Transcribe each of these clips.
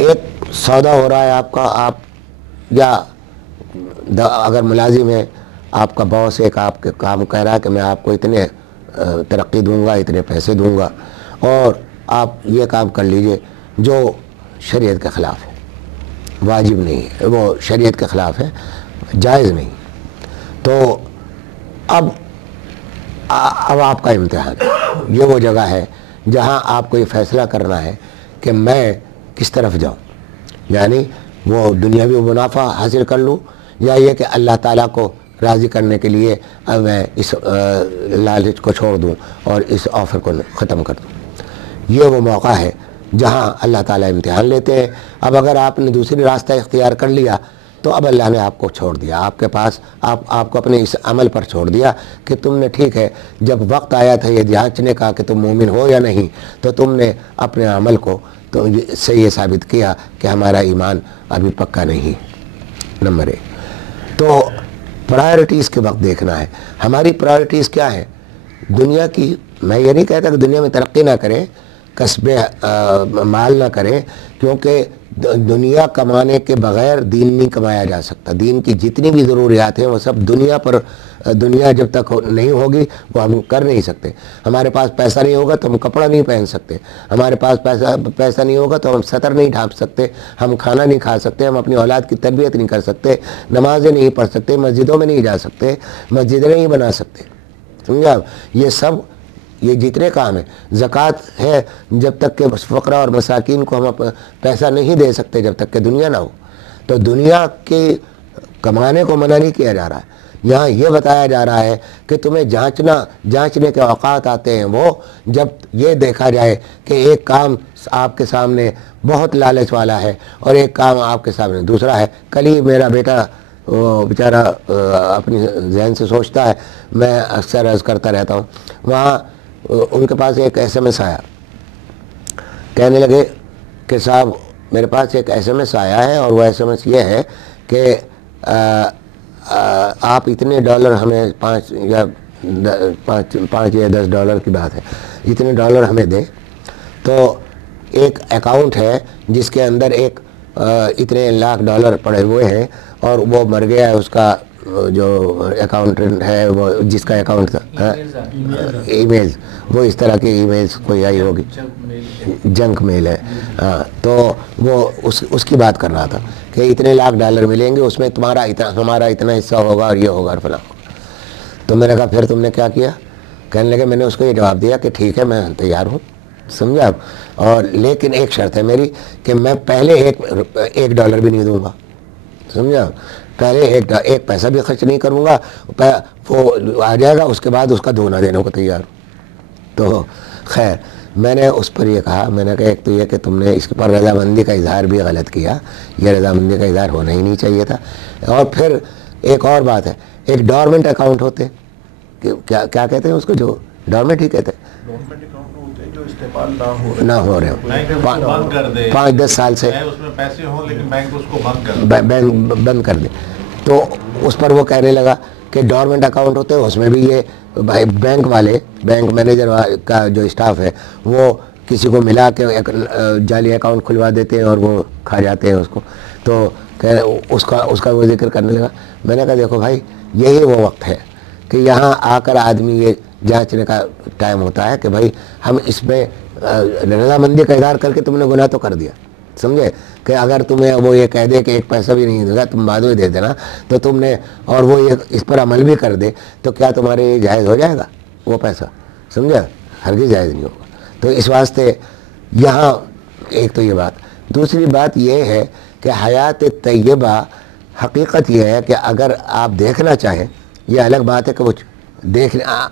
ایک سودا ہو رہا ہے آپ کا، آپ یا اگر ملازم ہے آپ کا باس ایک آپ کے کام کہہ رہا ہے کہ میں آپ کو اتنے ترقی دوں گا، اتنے پیسے دوں گا، اور آپ یہ کام کر لیجئے جو شریعت کے خلاف ہے، واجب نہیں ہے، وہ شریعت کے خلاف ہے، جائز نہیں. تو اب آپ کا امتحان ہے. یہ وہ جگہ ہے جہاں آپ کو یہ فیصلہ کرنا ہے کہ میں کس طرف جاؤں، یعنی وہ دنیاوی منافع حاصل کر لوں، یا یہ کہ اللہ تعالیٰ کو راضی کرنے کے لیے میں اس لالچ کو چھوڑ دوں اور اس آفر کو ختم کر دوں. یہ وہ موقع ہے جہاں اللہ تعالیٰ امتحان لیتے ہیں. اب اگر آپ نے دوسری راستہ اختیار کر لیا تو اب اللہ نے آپ کو چھوڑ دیا، آپ کے پاس آپ کو اپنے اس عمل پر چھوڑ دیا کہ تم نے ٹھیک ہے، جب وقت آیا تھا یہ جانچنے کا کہ تم مومن ہو یا نہیں، تو تم نے اپنے عمل کو تو سے یہ ثابت کیا کہ ہمارا ایمان ابھی پکا نہیں. نمبر 1. تو پرائرٹیز کے وقت دیکھنا ہے ہماری پرائرٹیز کیا ہے. دنیا کی، میں یہ نہیں کہتا کہ دنیا میں ترقی نہ کریں، کسب مال نہ کریں، کیونکہ دنیا کمانے کے بغیر دین نہیں کمایا جا سکتا. دین کی جتنی بھی ضروریات ہیں وہ سب دنیا جب تک نہیں ہوگی وہ ہم کر نہیں سکتے. ہمارے پاس پیسہ نہیں ہوگا تو ہم کپڑا نہیں پہن سکتے، ہمارے پاس پیسہ نہیں ہوگا تو ہم سطر نہیں ڈھانپ سکتے، ہم کھانا نہیں کھا سکتے، ہم اپنی اولاد کی تربیت نہیں کر سکتے، نمازیں نہیں پڑھ سکتے، مسجدوں میں نہیں جا سکتے، مسجدیں نہیں بنا سکتے. سمجھا؟ یہ سب، یہ جتنے کام ہیں، زکوٰۃ ہے جب تک کہ فقراء اور مساکین کو ہم پیسہ نہیں دے سکتے جب تک کہ دنیا نہ ہو. تو دنیا کے کمانے کو منع نہیں کیا جا رہا ہے، یہاں یہ بتایا جا رہا ہے کہ تمہیں جانچنے کے اوقات آتے ہیں وہ جب یہ دیکھا جائے کہ ایک کام آپ کے سامنے بہت لالچ والا ہے اور ایک کام آپ کے سامنے دوسرا ہے. کل ہی میرا بیٹا وہ بیچارہ اپنی ذہن سے سوچتا ہے، میں اکثر عرض کرتا رہتا ہوں، وہاں ان کے پاس ایک ایس ایم ایس آیا، کہنے لگے کہ صاحب میرے پاس ایک ایس ایم ایس آیا ہے اور وہ ایس ایم ایس یہ ہے کہ آپ اتنے ڈالر ہمیں پانچ یا $10 کی بات ہے، اتنے ڈالر ہمیں دیں. تو ایک اکاؤنٹ ہے جس کے اندر ایک اتنے $1,00,000 پڑے ہوئے ہیں اور وہ مر گیا ہے، اس کا جو اکاؤنٹنٹ ہے وہ جس کا اکاؤنٹ تھا، ای میلز، وہ اس طرح کی ای میلز کوئی آئی ہوگی، جنک میل ہے. ہاں، تو وہ اس کی بات کر رہا تھا کہ اتنے $1,00,000 ملیں گے، اس میں تمہارا اتنا، ہمارا اتنا حصہ ہوگا اور یہ ہوگا اور فلاں ہوگا. تو میں نے کہا پھر تم نے کیا کیا؟ کہنے لگے میں نے اس کو یہ جواب دیا کہ ٹھیک ہے میں تیار ہوں، سمجھا آپ، اور لیکن ایک شرط ہے میری کہ میں پہلے $1 بھی نہیں دوں گا، سمجھا، پہلے ایک پیسہ بھی خرچ نہیں کروں گا، وہ آ جائے گا اس کے بعد اس کا دھونا دینے کو تیار. تو خیر میں نے اس پر یہ کہا، میں نے کہا ایک تو یہ کہ تم نے اس پر رضامندی کا اظہار بھی غلط کیا، یہ رضامندی کا اظہار ہونا ہی نہیں چاہیے تھا. اور پھر ایک اور بات ہے، ایک ڈورمنٹ اکاؤنٹ ہوتے کیا کہتے ہیں اس کو، جو ڈورمنٹ ہی کہتے ہیں، نہ ہو رہے ہو 5-10 سال سے بند کر دے. تو اس پر وہ کہنے لگا کہ ڈورمنٹ اکاؤنٹ ہوتے ہیں، اس میں بھی یہ بھائی بینک والے، بینک مینیجر کا جو اسٹاف ہے وہ کسی کو ملا کے جعلی اکاؤنٹ کھلوا دیتے ہیں اور وہ کھا جاتے ہیں اس کو. تو اس کا وہ ذکر کرنے لگا. میں نے کہا دیکھو بھائی، یہی وہ وقت ہے کہ یہاں آ کر آدمی یہ جانچنے کا ٹائم ہوتا ہے کہ بھائی ہم اس میں رضامندی کا اظہار کر کے تم نے گناہ تو کر دیا، سمجھے، کہ اگر تمہیں وہ یہ کہہ دے کہ ایک پیسہ بھی نہیں دے گا، تم بعد میں دے دینا، تو تم نے، اور وہ یہ اس پر عمل بھی کر دے، تو کیا تمہارے یہ جائز ہو جائے گا وہ پیسہ؟ سمجھا، ہرگز جائز نہیں ہوگا. تو اس واسطے یہاں ایک تو یہ بات. دوسری بات یہ ہے کہ حیات طیبہ، حقیقت یہ ہے کہ اگر آپ دیکھنا چاہیں، یہ الگ بات ہے کہ وہ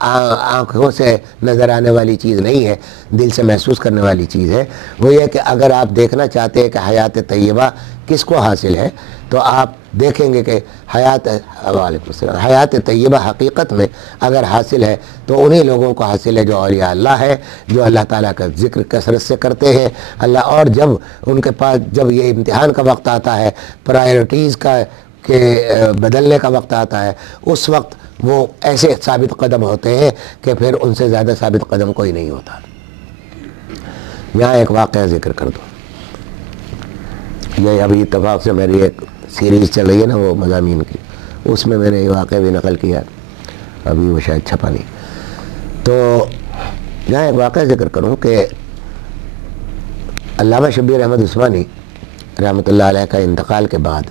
آنکھوں سے نظر آنے والی چیز نہیں ہے، دل سے محسوس کرنے والی چیز ہے. وہ یہ کہ اگر آپ دیکھنا چاہتے ہیں کہ حیات طیبہ کس کو حاصل ہے، تو آپ دیکھیں گے کہ وعلیکم السلام، حیات طیبہ حقیقت میں اگر حاصل ہے تو انہی لوگوں کو حاصل ہے جو اولیاء اللہ ہے، جو اللہ تعالیٰ کا ذکر کثرت سے کرتے ہیں اللہ. اور جب ان کے پاس جب یہ امتحان کا وقت آتا ہے، پرائرٹیز کا کہ بدلنے کا وقت آتا ہے، اس وقت وہ ایسے ثابت قدم ہوتے ہیں کہ پھر ان سے زیادہ ثابت قدم کوئی نہیں ہوتا. یہاں ایک واقعہ ذکر کر دو. یہ ابھی اتفاق سے میری ایک سیریز چل رہی ہے نا وہ مضامین کی، اس میں میں نے یہ واقعہ بھی نقل کیا، ابھی وہ شاید چھپا نہیں. تو یہاں ایک واقعہ ذکر کروں کہ علامہ شبیر احمد عثمانی رحمۃ اللہ علیہ کا انتقال کے بعد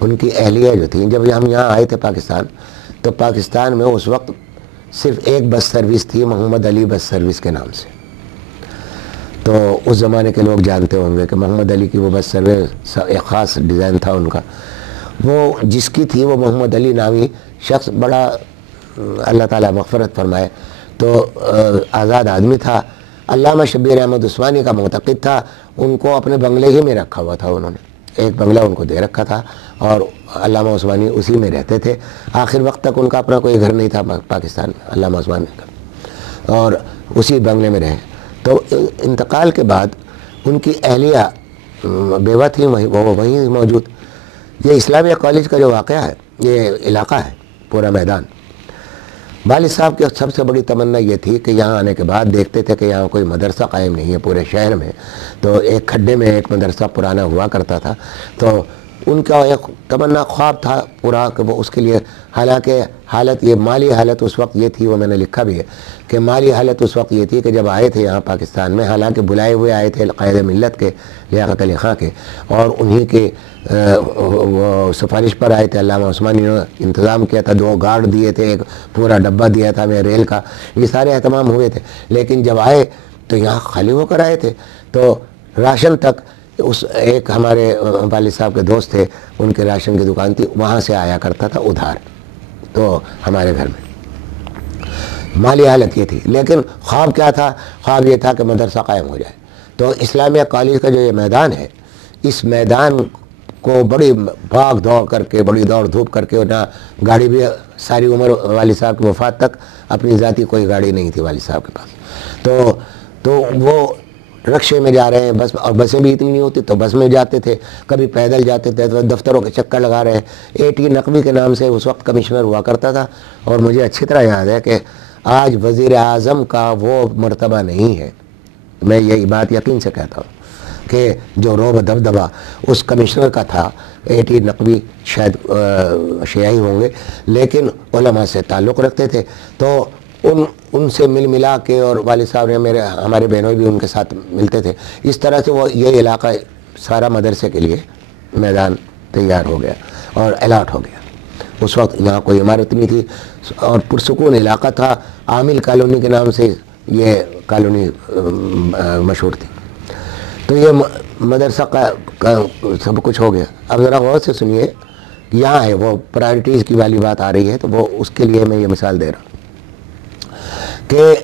ان کی اہلیہ جو تھیں، جب ہم یہاں آئے تھے پاکستان، تو پاکستان میں اس وقت صرف ایک بس سروس تھی، محمد علی بس سروس کے نام سے. تو اس زمانے کے لوگ جانتے ہوں گے کہ محمد علی کی وہ بس سروس ایک خاص ڈیزائن تھا ان کا. وہ جس کی تھی وہ محمد علی نامی شخص، بڑا اللہ تعالیٰ مغفرت فرمائے، تو آزاد آدمی تھا. علامہ شبیر احمد عثمانی کا معتقد تھا، ان کو اپنے بنگلے ہی میں رکھا ہوا تھا، انہوں نے ایک بنگلہ ان کو دے رکھا تھا اور علامہ عثمانی اسی میں رہتے تھے. آخر وقت تک ان کا اپنا کوئی گھر نہیں تھا پاکستان میں علامہ عثمانی کا، اور اسی بنگلے میں رہے. تو انتقال کے بعد ان کی اہلیہ بیوہ تھی، وہ وہیں موجود. یہ اسلامیہ کالج کا جو واقعہ ہے، یہ علاقہ ہے پورا میدان. والد صاحب کی سب سے بڑی تمنا یہ تھی کہ یہاں آنے کے بعد دیکھتے تھے کہ یہاں کوئی مدرسہ قائم نہیں ہے پورے شہر میں. تو ایک کھڈے میں ایک مدرسہ پرانا ہوا کرتا تھا، تو ان کا ایک تمنا خواب تھا پورا کہ وہ اس کے لیے، حالانکہ حالت یہ مالی حالت اس وقت یہ تھی، وہ میں نے لکھا بھی ہے کہ مالی حالت اس وقت یہ تھی کہ جب آئے تھے یہاں پاکستان میں، حالانکہ بلائے ہوئے آئے تھے قائد ملت کے لیاقت علی خاں کے، اور انہی کے وہ سفارش پر آئے تھے. علامہ عثمانی نے انتظام کیا تھا، 2 گارڈ دیے تھے، ایک پورا ڈبہ دیا تھا میں ریل کا، یہ سارے اہتمام ہوئے تھے. لیکن جب آئے تو یہاں خالی ہو کر آئے تھے. تو راشن تک اس ایک ہمارے والد صاحب کے دوست تھے، ان کے راشن کی دکان تھی، وہاں سے آیا کرتا تھا ادھار تو ہمارے گھر میں. مالی حالت یہ تھی، لیکن خواب کیا تھا؟ خواب یہ تھا کہ مدرسہ قائم ہو جائے. تو اسلامیہ کالج کا جو یہ میدان ہے، اس میدان کو بڑی بھاگ دوڑ کر کے، بڑی دوڑ دھوپ کر کے، نہ گاڑی بھی، ساری عمر والد صاحب کی وفات تک اپنی ذاتی کوئی گاڑی نہیں تھی والد صاحب کے پاس. تو وہ رکشے میں جا رہے ہیں، بس، اور بسیں بھی اتنی نہیں ہوتی تو بس میں جاتے تھے، کبھی پیدل جاتے تھے، تو دفتروں کے چکر لگا رہے ہیں. AT نقوی کے نام سے اس وقت کمشنر ہوا کرتا تھا، اور مجھے اچھی طرح یاد ہے کہ آج وزیر اعظم کا وہ مرتبہ نہیں ہے. میں یہی بات یقین سے کہتا ہوں کہ جو روب دبدبا اس کمشنر کا تھا. AT نقوی شاید شیعی ہوں گے، لیکن علماء سے تعلق رکھتے تھے. تو ان سے ملا کے، اور والد صاحب نے ہمارے بہنوں بھی ان کے ساتھ ملتے تھے. اس طرح سے وہ یہ علاقہ سارا مدرسے کے لیے میدان تیار ہو گیا اور الاٹ ہو گیا. اس وقت یہاں کوئی عمارت نہیں تھی اور پرسکون علاقہ تھا. عامل کالونی کے نام سے یہ کالونی مشہور تھی. تو یہ مدرسہ کا سب کچھ ہو گیا. اب ذرا غور سے سنیے، یہاں ہے وہ پرائرٹیز کی والی بات آ رہی ہے، تو وہ اس کے لیے میں یہ مثال دے رہا ہوں کہ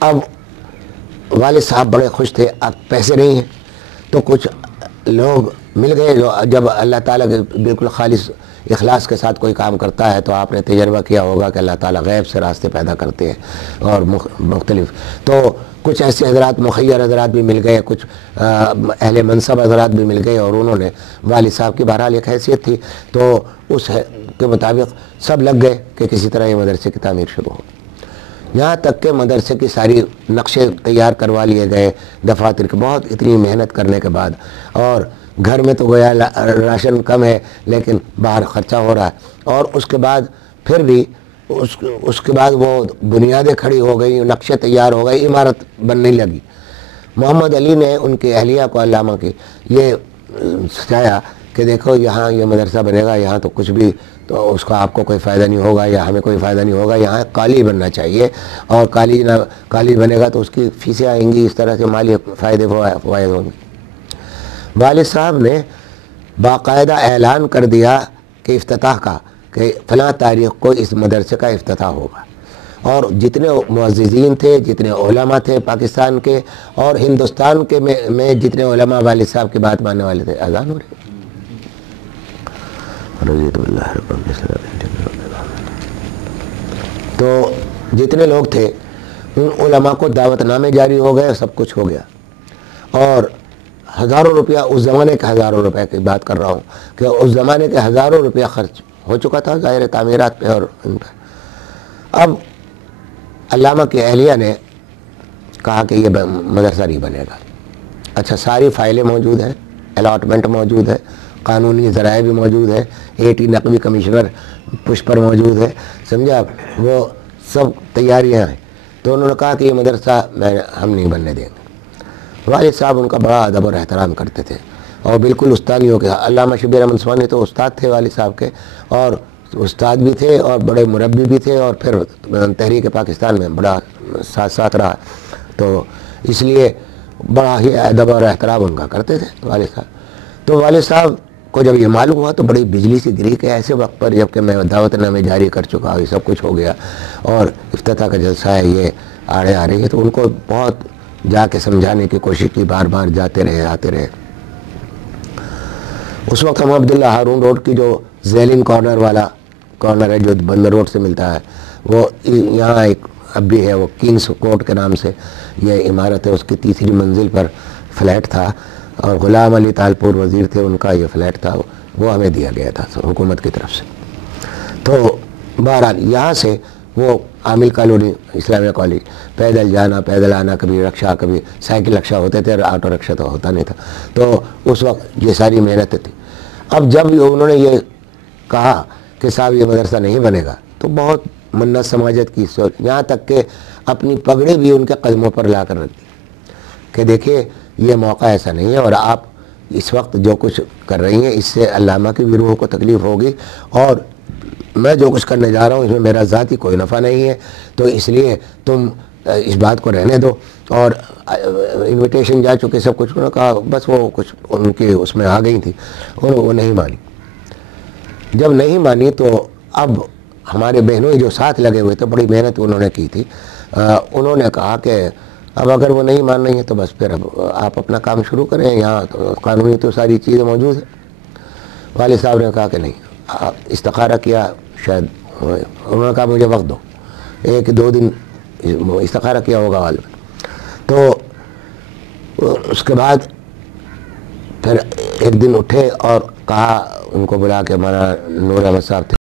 اب والد صاحب بڑے خوش تھے. اب پیسے نہیں ہیں تو کچھ لوگ مل گئے، جو جب اللہ تعالیٰ کے بالکل خالص اخلاص کے ساتھ کوئی کام کرتا ہے تو آپ نے تجربہ کیا ہوگا کہ اللہ تعالیٰ غیب سے راستے پیدا کرتے ہیں اور مختلف. تو کچھ ایسے حضرات، مخیر حضرات بھی مل گئے، کچھ اہل منصب حضرات بھی مل گئے، اور انہوں نے، والد صاحب کی بہرحال ایک حیثیت تھی، تو اس کے مطابق سب لگ گئے کہ کسی طرح یہ مدرسے کی تعمیر شروع ہو. یہاں تک کہ مدرسے کی ساری نقشے تیار کروا لیے گئے دفاتر کے، بہت اتنی محنت کرنے کے بعد. اور گھر میں تو گویا راشن کم ہے، لیکن باہر خرچہ ہو رہا ہے. اور اس کے بعد پھر بھی اس کے بعد وہ بنیادیں کھڑی ہو گئی، نقشے تیار ہو گئے، عمارت بننے لگی. محمد علی نے ان کی اہلیہ کو، علامہ کی، یہ سچایا کہ دیکھو یہاں یہ مدرسہ بنے گا، یہاں تو کچھ بھی، تو اس کا آپ کو کوئی فائدہ نہیں ہوگا یا ہمیں کوئی فائدہ نہیں ہوگا. یہاں کالج بننا چاہیے، اور کالج بنے گا تو اس کی فیسیں آئیں گی، اس طرح سے مالی فائدے فوائد ہوں گے. والد صاحب نے باقاعدہ اعلان کر دیا کہ افتتاح کا، کہ فلاں تاریخ کو اس مدرسے کا افتتاح ہوگا. اور جتنے معززین تھے، جتنے علماء تھے پاکستان کے اور ہندوستان کے میں جتنے علماء والد صاحب کی بات ماننے والے تھے، اذان ہو رہی. تو جتنے لوگ تھے ان علماء کو دعوت نامے جاری ہو گئے، سب کچھ ہو گیا. اور ہزاروں روپیہ، اس زمانے کے ہزاروں روپے کی بات کر رہا ہوں کہ اس زمانے کے ہزاروں روپیہ خرچ ہو چکا تھا ظاہر تعمیرات پہ اور ان پہ. اب علامہ کی اہلیہ نے کہا کہ یہ مدرسہ نہیں بنے گا. اچھا، ساری فائلیں موجود ہیں الاٹمنٹ موجود ہے، قانونی ذرائع بھی موجود ہے، AT نقوی کمشنر پش پر موجود ہے، سمجھا آپ، وہ سب تیاریاں ہیں۔ تو انہوں نے کہا کہ یہ مدرسہ ہم نہیں بننے دیں گے۔ والد صاحب ان کا بڑا ادب اور احترام کرتے تھے، اور بالکل استادیوں کے، علامہ شبیر احمد عثمانی تو استاد تھے والد صاحب کے، اور استاد بھی تھے اور بڑے مربی بھی تھے، اور پھر تحریک پاکستان میں بڑا ساتھ رہا، تو اس لیے بڑا ہی ادب اور احترام ان کا کرتے تھے والد صاحب۔ تو والد صاحب کو جب یہ معلوم ہوا تو بڑی بجلی سی گری کہ ایسے وقت پر جب کہ میں دعوت نامے جاری کر چکا، یہ سب کچھ ہو گیا اور افتتاح کا جلسہ ہے، یہ آڑے آ رہی ہے، تو ان کو بہت جا کے سمجھانے کی کوشش کی، بار بار جاتے رہے آتے رہے۔ اس وقت ہم عبداللہ ہارون روڈ کی جو زیلین کارنر والا کارنر ہے جو بندر روڈ سے ملتا ہے، وہ یہاں ایک اب بھی ہے، وہ کنگس کوٹ کے نام سے یہ عمارت ہے، اس کی تیسری منزل پر فلیٹ تھا، اور غلام علی طالپور وزیر تھے، ان کا یہ فلیٹ تھا، وہ ہمیں دیا گیا تھا حکومت کی طرف سے۔ تو بہرحال یہاں سے وہ عامل کالونی، اسلامیہ کالج، پیدل جانا پیدل آنا، کبھی رکشہ کبھی سائیکل رکشہ ہوتے تھے، اور آٹو رکشہ تو ہوتا نہیں تھا، تو اس وقت یہ ساری محنتیں تھی۔ اب جب انہوں نے یہ کہا کہ صاحب یہ مدرسہ نہیں بنے گا، تو بہت منت سماجت کی سوچ، یہاں تک کہ اپنی پگڑی بھی ان کے قدموں پر لا کر رکھ دی کہ دیکھیے یہ موقع ایسا نہیں ہے، اور آپ اس وقت جو کچھ کر رہی ہیں اس سے علامہ کی بھی روح کو تکلیف ہوگی، اور میں جو کچھ کرنے جا رہا ہوں اس میں میرا ذاتی کوئی نفع نہیں ہے، تو اس لیے تم اس بات کو رہنے دو۔ اور انویٹیشن جا چکے سب کچھ، انہوں نے کہا بس وہ کچھ ان کی اس میں آ گئی تھی، وہ نہیں مانی۔ جب نہیں مانی تو اب ہمارے بہنوں جو ساتھ لگے ہوئے تھے، بڑی محنت انہوں نے کی تھی، انہوں نے کہا کہ اب اگر وہ نہیں مان رہی ہیں تو بس پھر اب آپ اپنا کام شروع کریں، یہاں تو قانونی تو ساری چیزیں موجود ہیں۔ والد صاحب نے کہا کہ نہیں، استخارہ کیا، شاید انہوں نے کہا مجھے وقت دو، 1-2 دن استخارہ کیا ہوگا والد۔ تو اس کے بعد پھر ایک دن اٹھے اور کہا، ان کو بلا کے، ہمارا نور احمد صاحب تھے